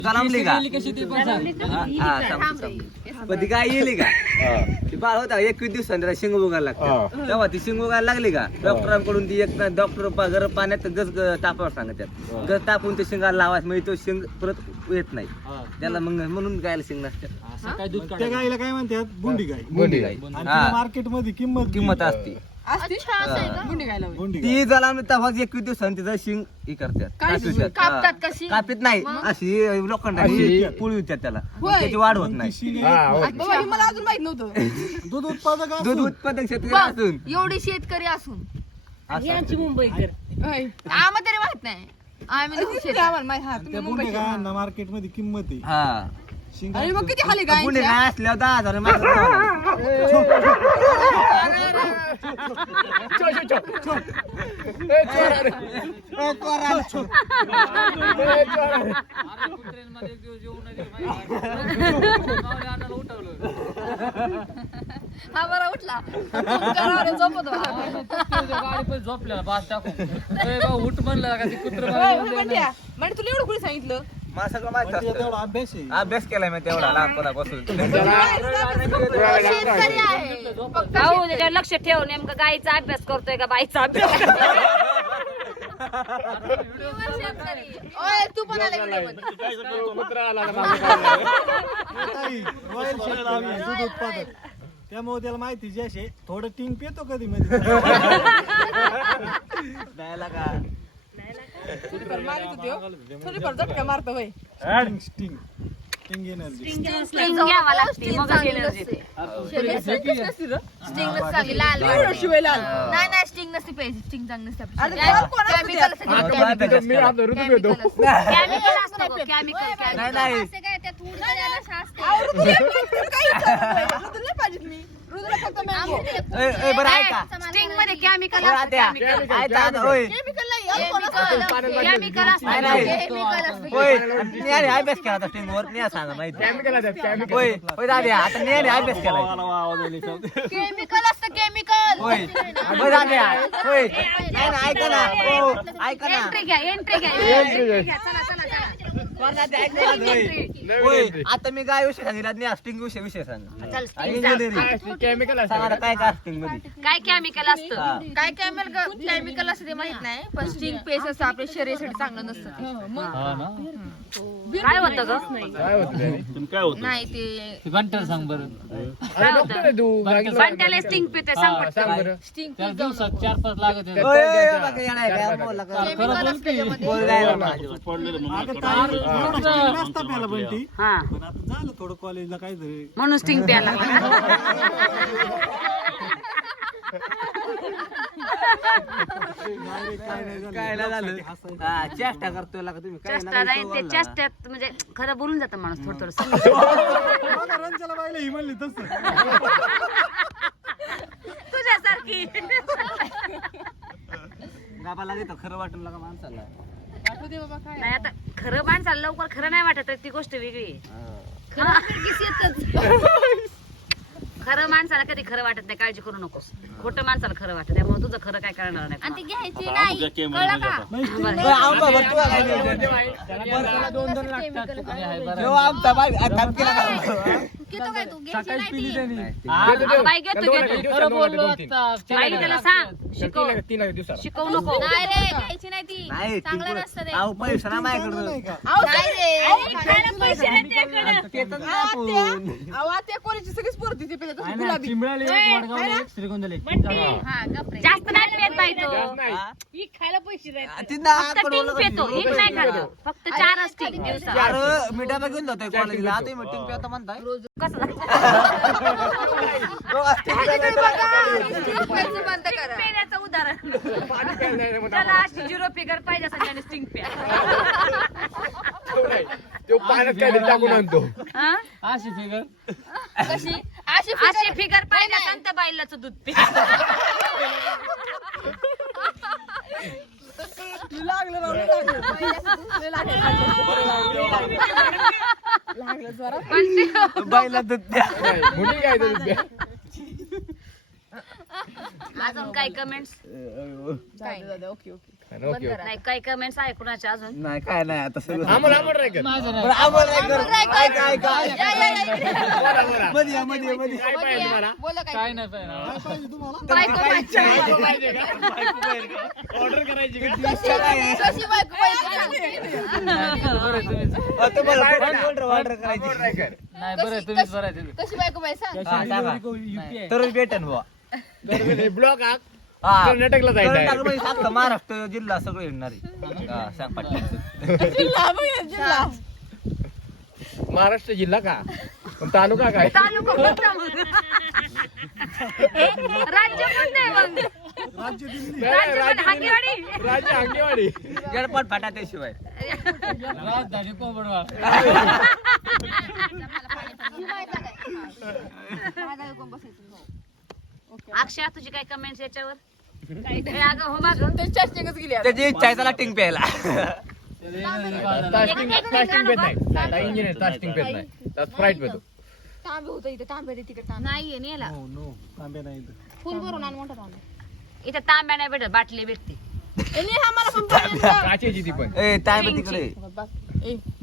जलामली का पण ती काय येईल का ती बाळ होता 21 दिवसांनी त्याला शिंग उगायला लागतात तेव्हा ती शिंग उगायला लागली का डॉक्टरांकडून ती एक डॉक्टर गरम पाण्यात गज तापावर सांगतात गज तापून ते शिंगाला लावायचं म्हणजे तो शिंग परत येत नाही त्याला मग म्हणून गायला शिंग नसतात त्या गायला काय म्हणतात बुंडी गाय मार्केट मध्ये किंमत असते ती जला तेव्हा 21 दिवसांनी तिचं शिंग ही करतात कापीत नाही अशी लोखंडाची पुळी होत्या त्याला त्याची वाढ होत नाही मला अजून माहित नव्हतं दूध उत्पादक शेतकरी असून एवढे शेतकरी असून यांची मुंबईकर आम्हाला तरी माहित नाही आम्ही मार्केट मध्ये किंमत आहे हा अरे मग किती खाली गाय पुणे काय असल्यावर 10,000 हा बरा उठला झोपलेला बास टाकून उठ म्हणलं का ते कुत्र म्हणजे तुला एवढं कुणी सांगितलं मला सगळं माहित असतं अभ्यास आहे अभ्यास केलाय मी तेवढा लहानपणापासून त्याच्यावर लक्ष ठेव नेमकं गायीचा अभ्यास करतोय का बाईचा अभ्यास तू पण आला दूध उत्पादक त्यामुळे त्याला माहिती जे असे थोडं टिंग पितो कधी मध्ये द्यायला का थोडीफार झटका मारतो होय स्टिंग एनर्जी स्टिंग घ्यावा लागते मग एनर्जी स्टिंग नसते लाल नाही नाही स्टिंग नसते पाहिजे स्टिंग चांगली नसते केमिकल असतं केमिकल नाही नाही बरं ऐका स्टिंग मध्ये केमिकल केमिकल होय नेहाने अभ्यास केला होता स्टिंगवर नेहा सांगा माहिती होय होय दाद्या आता नेहाने अभ्यास केला केमिकल असतं केमिकल होय होय दाद्या होय नाही ना ऐका ना हो ऐका ना एंट्री घ्या चला होय आता मी काय विषय सांगितला नेहा स्टिंग विषय सांगा इंजिनिअरिंग सांगा काय काय स्टिंग मध्ये काय केमिकल असतं काय केमिकल असतं ते माहित नाही पण स्टिंग पेस्ट असतं आपल्या शरीरासाठी चांगलं नसतं काय होतं ग नाही ते घंटा सांग बरं काय होतं पण त्याला स्टिंग पिते सांग स्टिंग त्या दिवसात 4-5 लागत आहेत. केमिकल असतं त्याच्यामध्ये नसता प्याला पण ती हा पण आता झालं थोडं कॉलेजला काहीतरी म्हणून स्टिंग प्यायला काय झालं चेष्टा करतोय का तुम्ही काय चेष्टा नाही ते चेष्टात म्हणजे खरं बोलून जातं माणूस थोडं रंजला बाईला ही म्हणली तसं तुझ्यासारखी गाबाला घेतो खरं वाटून लागा माणसाला नाही आता खरं माणसाला लवकर खरं नाही वाटत ती गोष्ट वेगळी आहे खरं माणसाला कधी खरं वाटत नाही काळजी करू नकोस खोटं माणसाला खरं वाटत त्यामुळे तुझं खरं काय करणार नाही आणि ती घ्यायची नाही कळलं का घेतो काय तू घ्यायची नाही बाई घेतो बाई त्याला सांग शिकवू नको नाही रे घ्यायची नाही ती नाही चांगलं नसतं ते पैसा ना माझ्याकडं नाही रे खायला पैसे नाही त्याकडं. ते कोणीची सगळीच पोरती ती पिल्या तशी गुलाबी हा गप्प रे. जास्त नाही पेत बाई तो ही खायला पैसे नाही फक्त टिंग पेतो ही नाही खातो फक्त 4 टिंग दिवसात मी डबा घेऊन जातोय कॉलेजला आता मीटिंग पेता म्हणताय कसं बंद करा पेण्याचं उदाहरण त्याला अशी 0 फिगर पाहिजे असं त्याने स्टिंग प्या हा? अशी फिगर कशी अशी फिगर पाहिजे संत बाईलाच दूध पे बाईला दूध द्या अजून काय कमेंट्स ओके ओके ओके नाही काही कमेंट्स आहे कुणाच्या अजून नाही काय नाही आता सगळं आम्हाला आम्हाला नाही कर. बरं, आम्हाला नाही कर. ऐका, ऐका. बोला, बोला. मध्ये या, मध्ये या, मध्ये या. काय पाहिजे तुम्हाला बोला काय काय नाही पाहिजे काय पाहिजे तुम्हाला बायको पाहिजे. ऑर्डर करायची का कशी बायको पाहिजे? तुम्हाला ऑर्डर करायची नाही कर. नाही बरं तुम्हीच बरं आहे तुम्ही. कशी बायको पाहिजे सांग. हा, सांगा. तरच भेटेन बुवा तर ब्लॉक हा. कर्नाटकला जायचं आहे. कर्नाटकमध्ये साखर महाराष्ट्र जिल्हा सगळं येणार आहे. हा, सांग पटकन. महाराष्ट्र जिल्हा का पण तालुका काय तालुका कोणता मग? राज्य कोणतं आहे मग? राज्य दिल्ली राज्य कोणतं? हाकेवाडी? राज्य अंगेवाडी गडपट फाटा त्याशिवाय राजधानी कोंबडवाड. अक्षय तुझी काय कमेंट्स याच्यावर हे अगं हो मागं. त्याची इच्छा आहे त्याला टिंग प्यायला टास्टिंग पेत नाही इंजिनियर टास्टिंग पेत नाही स्प्राईट पेतो तांबे होतं इथे तांबे दे तिकडे तांबे. नाहीये नेला नो नो तांबे नाही इथं. फुल भरून आण मोठा तांबे. इथे तांब्या नाही भेटत बाटली भेटते ए, ने हा मला पण पाहिजे. काचेची ती पण ए तांबे तिकडे बघ. ए